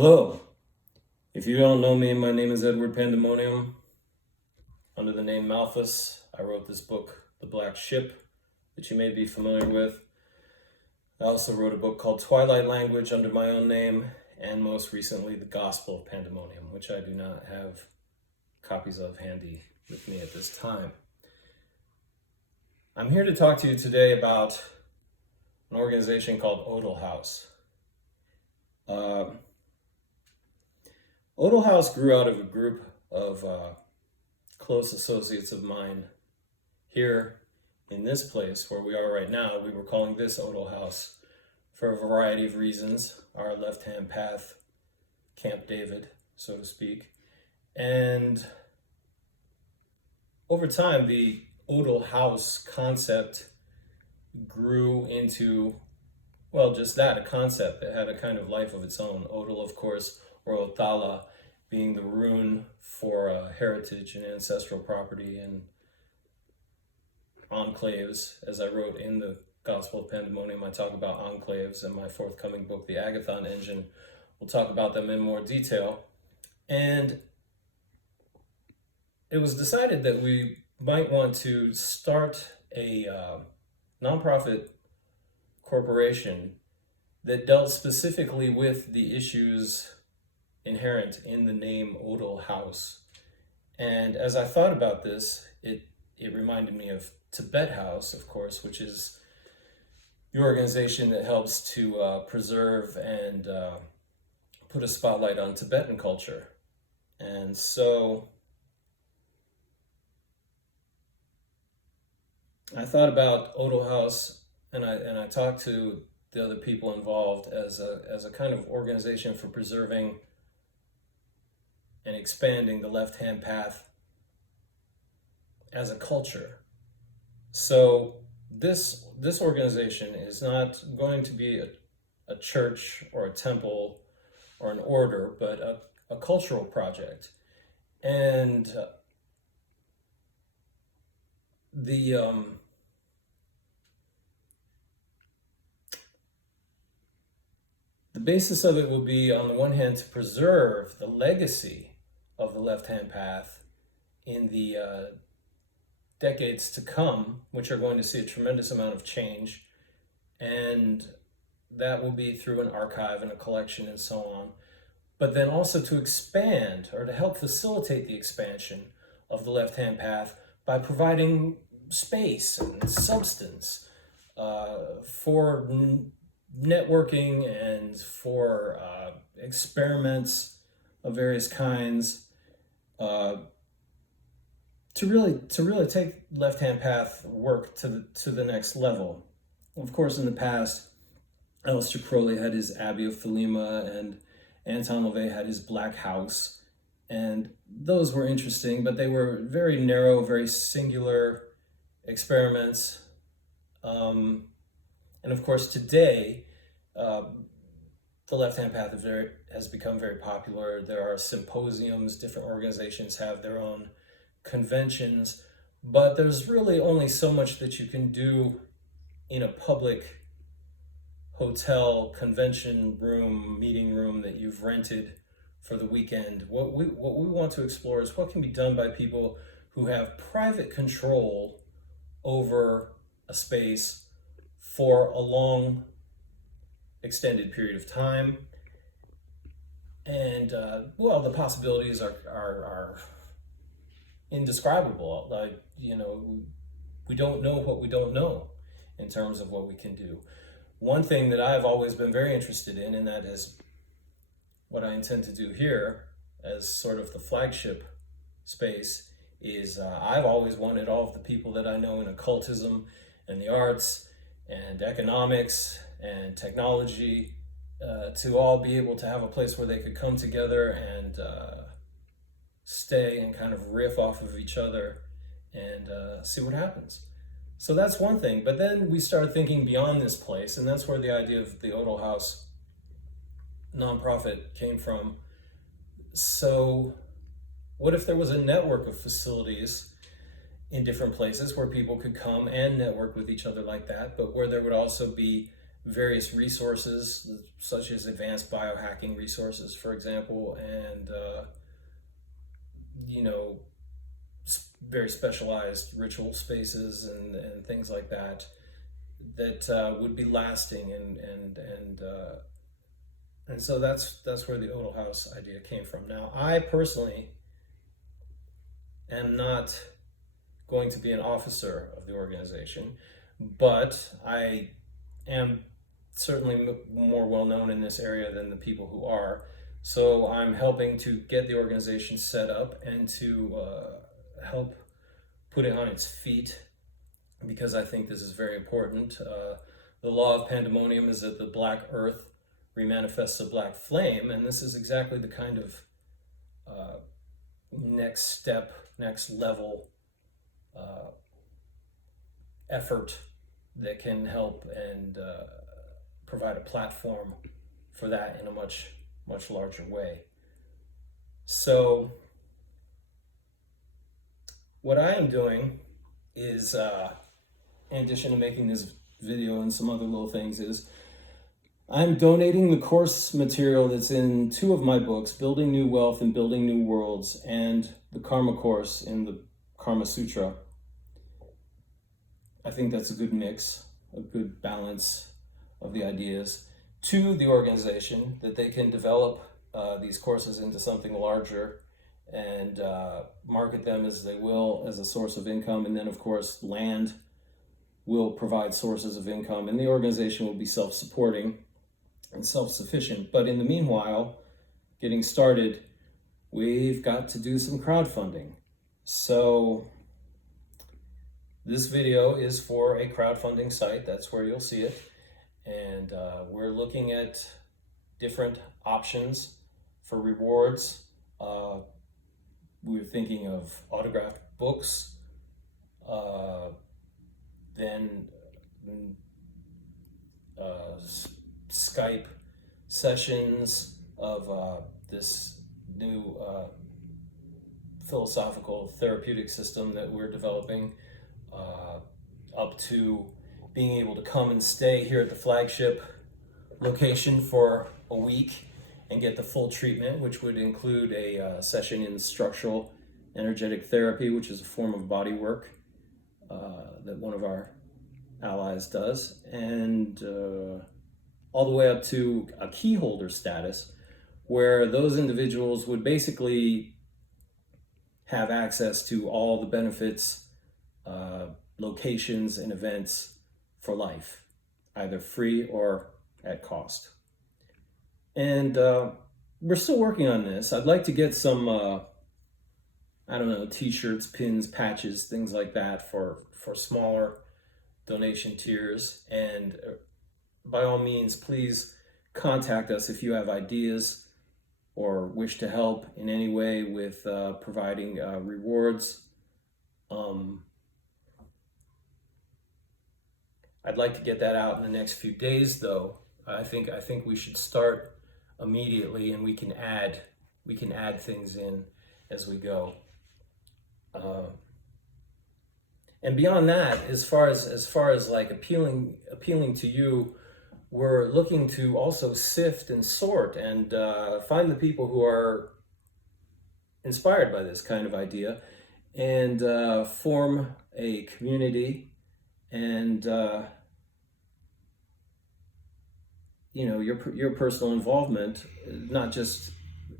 Hello. If you don't know me, my name is Edward Pandemonium. Under the name Malthus, I wrote this book, The Black Ship, that you may be familiar with. I also wrote a book called Twilight Language under my own name, and most recently, The Gospel of Pandemonium, which I do not have copies of handy with me at this time. I'm here to talk to you today about an organization called Odal House. Odal House grew out of a group of close associates of mine here in this place where we are right now. We were calling this Odal House for a variety of reasons, our left-hand path, Camp David, so to speak. And over time, the Odal House concept grew into, well, just that, a concept that had a kind of life of its own. Odal, of course, or Othala, being the rune for heritage and ancestral property and enclaves. As I wrote in the Gospel of Pandemonium, I talk about enclaves, and my forthcoming book, The Agathon Engine, will talk about them in more detail. And it was decided that we might want to start a nonprofit corporation that dealt specifically with the issues inherent in the name Odal House. And as I thought about this, it reminded me of Tibet House, of course, which is the organization that helps to preserve and put a spotlight on Tibetan culture. And so I thought about Odal House, and I talked to the other people involved as a kind of organization for preserving and expanding the left-hand path as a culture. So this organization is not going to be a church or a temple or an order, but a cultural project. And the basis of it will be, on the one hand, to preserve the legacy of the left-hand path in the decades to come, which are going to see a tremendous amount of change. And that will be through an archive and a collection and so on. But then also to expand, or to help facilitate the expansion of the left-hand path by providing space and substance for networking and for experiments of various kinds, to really take left-hand path work to the next level. Of course, in the past, Aleister Crowley had his Abbey of Thelema, and Anton LaVey had his Black House, and those were interesting, but they were very narrow, very singular experiments. And of course, today, the left-hand path has become very popular. There are symposiums, different organizations have their own conventions, but there's really only so much that you can do in a public hotel, convention room, meeting room that you've rented for the weekend. What we want to explore is what can be done by people who have private control over a space for a long, extended period of time. And well, the possibilities are indescribable. Like, we don't know what we don't know in terms of what we can do. One thing that I've always been very interested in, and that is what I intend to do here as sort of the flagship space, is I've always wanted all of the people that I know in occultism and the arts and economics and technology to all be able to have a place where they could come together and stay and kind of riff off of each other and see what happens. So that's one thing. But then we start thinking beyond this place, and that's where the idea of the Odal House nonprofit came from. So what if there was a network of facilities in different places where people could come and network with each other like that, but where there would also be various resources, such as advanced biohacking resources, for example, and you know, very specialized ritual spaces and things like that would be lasting, and so that's where the Odal House idea came from. Now, I personally am not going to be an officer of the organization, but I am certainly more well known in this area than the people who are. So I'm helping to get the organization set up and to help put it on its feet, because I think this is very important. The law of pandemonium is that the black earth remanifests a black flame, and this is exactly the kind of next step, next level effort that can help and provide a platform for that in a much larger way. So what I am doing is, in addition to making this video and some other little things, is I'm donating the course material that's in 2 of my books, Building New Wealth and Building New Worlds, and the Karma course in the Karma Sutra. I think that's a good mix, a good balance of the ideas, to the organization, that they can develop these courses into something larger and market them as they will, as a source of income. And then, of course, land will provide sources of income, and the organization will be self-supporting and self-sufficient. But in the meanwhile, getting started, we've got to do some crowdfunding. So this video is for a crowdfunding site. That's where you'll see it. And we're looking at different options for rewards. We were thinking of autographed books, then Skype sessions of this new philosophical therapeutic system that we're developing, up to being able to come and stay here at the flagship location for a week and get the full treatment, which would include a session in structural energetic therapy, which is a form of body work that one of our allies does, and all the way up to a key holder status, where those individuals would basically have access to all the benefits, locations, and events for life, either free or at cost. And we're still working on this. I'd like to get some, I don't know, t-shirts, pins, patches, things like that for smaller donation tiers. And by all means, please contact us if you have ideas or wish to help in any way with providing rewards. I'd like to get that out in the next few days, though. I think we should start immediately, and we can add things in as we go. And beyond that, as far as like appealing to you, we're looking to also sift and sort and find the people who are inspired by this kind of idea, and form a community. And your personal involvement, not just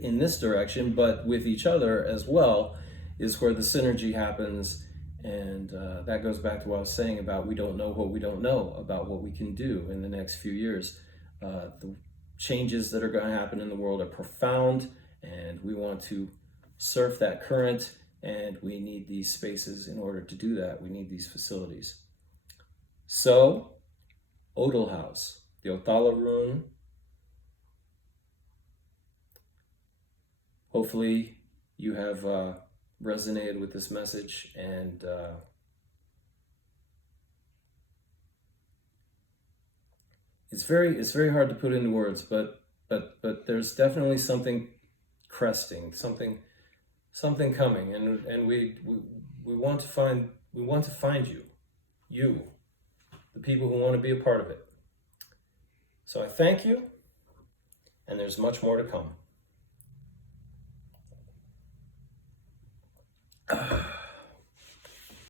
in this direction, but with each other as well, is where the synergy happens. And that goes back to what I was saying about we don't know what we don't know about what we can do in the next few years. The changes that are going to happen in the world are profound, and we want to surf that current, and we need these spaces in order to do that. We need these facilities. So, Odal House, the Othala rune. Hopefully you have resonated with this message, and it's very hard to put into words, but there's definitely something cresting, something coming, and we want to find you, the people who want to be a part of it. So I thank you, and there's much more to come.